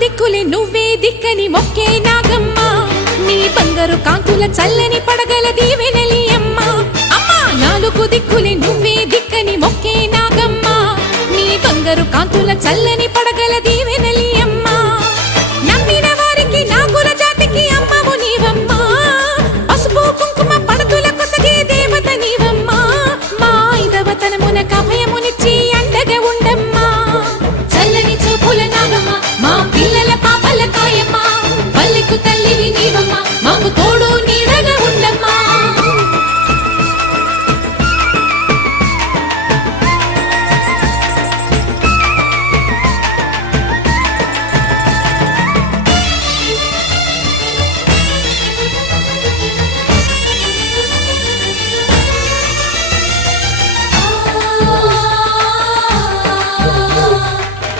దిక్కులే నువ్వే దిక్కని మొక్కే నాగమ్మ నీ బంగారు కాంతుల చల్లని పడగల దీవెనలి అమ్మ అమ్మా నాలుగు దిక్కులే నువ్వే దిక్కని మొక్కే నాగమ్మ నీ బంగారు కాంతుల చల్లని పడగల దీవెనలి